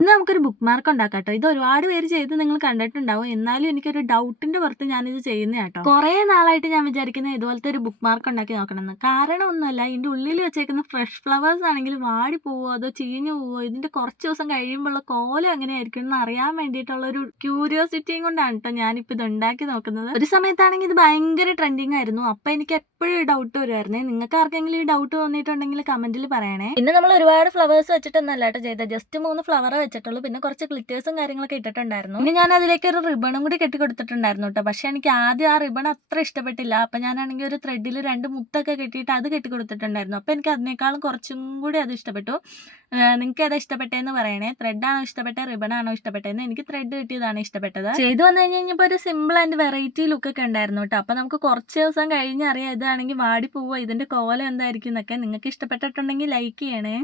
ഇന്ന് നമുക്കൊരു book mark ഉണ്ടാക്കാം ട്ടോ. ഇത് ഒരുപാട് പേര് ചെയ്ത് നിങ്ങൾ കണ്ടിട്ടുണ്ടാവും. എന്നാലും എനിക്കൊരു ഡൗട്ടിന്റെ പുറത്ത് ഞാനിത് ചെയ്യുന്നതാട്ടോ. കുറേ നാളായിട്ട് ഞാൻ വിചാരിക്കുന്നത് ഇതുപോലത്തെ ഒരു ബുക്ക് മാർക്ക് ഉണ്ടാക്കി നോക്കണമെന്ന്. കാരണം ഒന്നുമല്ല, ഇതിന്റെ ഉള്ളിൽ വെച്ചേക്കുന്ന ഫ്രഷ് ഫ്ലവേഴ്സ് ആണെങ്കിൽ വാടി പോവോ അതോ ചീഞ്ഞു പോവോ, ഇതിന്റെ കുറച്ച് ദിവസം കഴിയുമ്പോഴുള്ള കോലം എങ്ങനെയായിരിക്കും എന്ന് അറിയാൻ വേണ്ടിയിട്ടുള്ള ഒരു ക്യൂരിയോസിറ്റിയും കൊണ്ടാണ് കേട്ടോ ഞാനിപ്പോൾ ഇത് ഉണ്ടാക്കി നോക്കുന്നത്. ഒരു സമയത്താണെങ്കിൽ ഇത് ഭയങ്കര ട്രെൻഡിങ് ആയിരുന്നു. അപ്പൊ എനിക്ക് എപ്പോഴും ഡൗട്ട് വരുമായിരുന്നേ. നിങ്ങൾക്ക് ആർക്കെങ്കിലും ഈ ഡൗട്ട് തോന്നിയിട്ടുണ്ടെങ്കിൽ കമന്റിൽ പറയണേ. പിന്നെ നമ്മൾ ഒരുപാട് ഫ്ലവേഴ്സ് വെച്ചിട്ടൊന്നല്ല കേട്ടോ ചെയ്തത്. ജസ്റ്റ് 3 ഫ്ലവർ വെച്ചിട്ടുള്ളൂ. പിന്നെ കുറച്ച് ഗ്ലിറ്റേഴ്സും കാര്യങ്ങളൊക്കെ ഇട്ടിട്ടുണ്ടായിരുന്നു. പിന്നെ ഞാൻ അതിലേക്ക് ഒരു റിബണും കൂടി കെട്ടി കൊടുത്തിട്ടുണ്ടായിരുന്നു കേട്ടോ. പക്ഷെ എനിക്ക് ആദ്യം ആ റിബൺ അത്ര ഇഷ്ടപ്പെട്ടില്ല. അപ്പൊ ഞാനാണെങ്കിൽ ഒരു ത്രെഡിൽ 2 മുത്തൊക്കെ കെട്ടിയിട്ട് അത് കെട്ടി കൊടുത്തിട്ടുണ്ടായിരുന്നു. അപ്പൊ എനിക്ക് അതിനേക്കാളും കുറച്ചും കൂടി അത് ഇഷ്ടപ്പെട്ടു. നിങ്ങൾക്ക് ഏതാ ഇഷ്ടപ്പെട്ടതെന്ന് പറയണേ. ത്രെഡാണോ ഇഷ്ടപ്പെട്ടത്, റിബണാണോ ഇഷ്ടപ്പെട്ടതെന്ന്? എനിക്ക് ത്രെഡ് കിട്ടിയതാണ് ഇഷ്ടപ്പെട്ടത്. ചെയ്തു വന്നു കഴിഞ്ഞപ്പോൾ ഒരു സിമ്പിൾ ആൻഡ് വെറൈറ്റി ലുക്ക് ഒക്കെ ഉണ്ടായിരുന്നു കേട്ടോ. അപ്പൊ നമുക്ക് കുറച്ച് ദിവസം കഴിഞ്ഞ് അറിയാം ഇതാണെങ്കിൽ വാടി പോവുക, ഇതിന്റെ കോലം എന്തായിരിക്കും എന്നൊക്കെ. നിങ്ങൾക്ക് ഇഷ്ടപ്പെട്ടിട്ടുണ്ടെങ്കിൽ ലൈക്ക് ചെയ്യണേ.